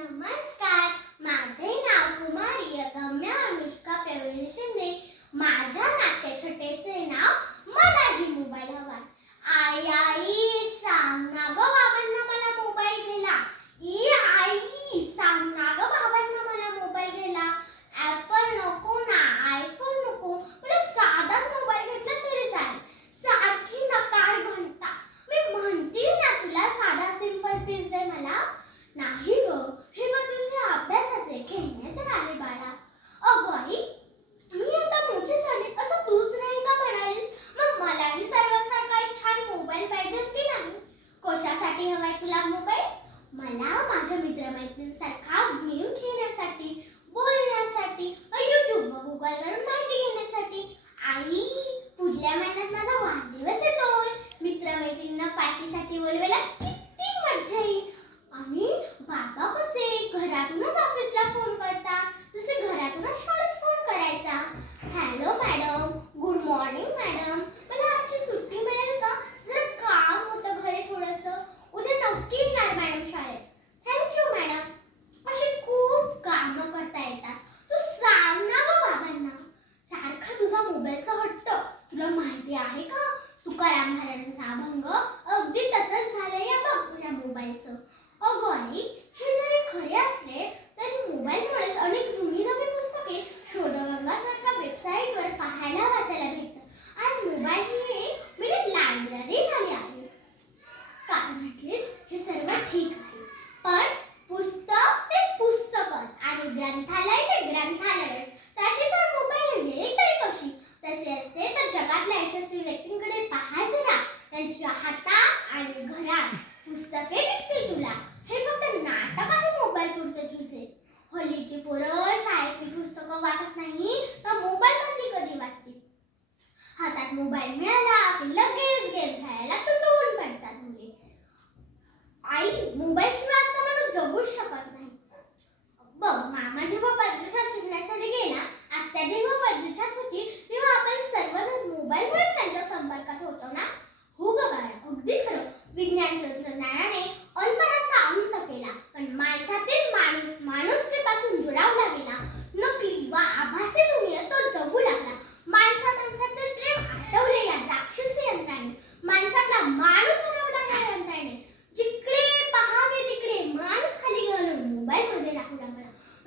I must. Sosyal medyama eklenirsen आहे का? तुकाराम महाराजांचा अभंग अगदी तसंच झालं या बघ तुझ्या मोबाईलचं. अगो आई हे जरी खरे असले तरी मोबाईलमुळेच अनेक जुनी नवी पुस्तके शोधगंगासारख्या वेबसाईटवर पाहायला वाचायला भेटतात. आज मोबाईल ही एक मिनिट लायब्ररी झाली आहे. काय म्हटलेस? हे सर्व ठीक आहे. पण पुस्तक ते पुस्तकच आणि ग्रंथालय ते पुस्तके दिसतील तुला. हे फक्त नाटक आहे मोबाईल पुढचे तुझे हल्लीची पोरं शाळेतली पुस्तकं वाचत नाही तर मोबाईल मधली कधी वाचतील? हातात मोबाईल मिळाला की लगेच गेम खेळायला तुटून पडतात मुले. आई मोबाईल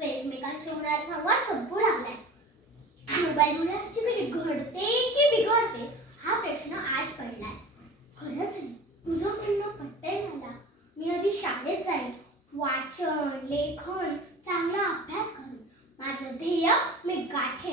एकमेकांशी होणारा संवाद संपू लागलाय घडते की बिघडते हा प्रश्न आज पडलाय. खरंच तुझं म्हणणं पटतंय मला. मी आधी शाळेत जाईन. वाचन लेखन चांगला अभ्यास करून. माझं ध्येय मी गाठे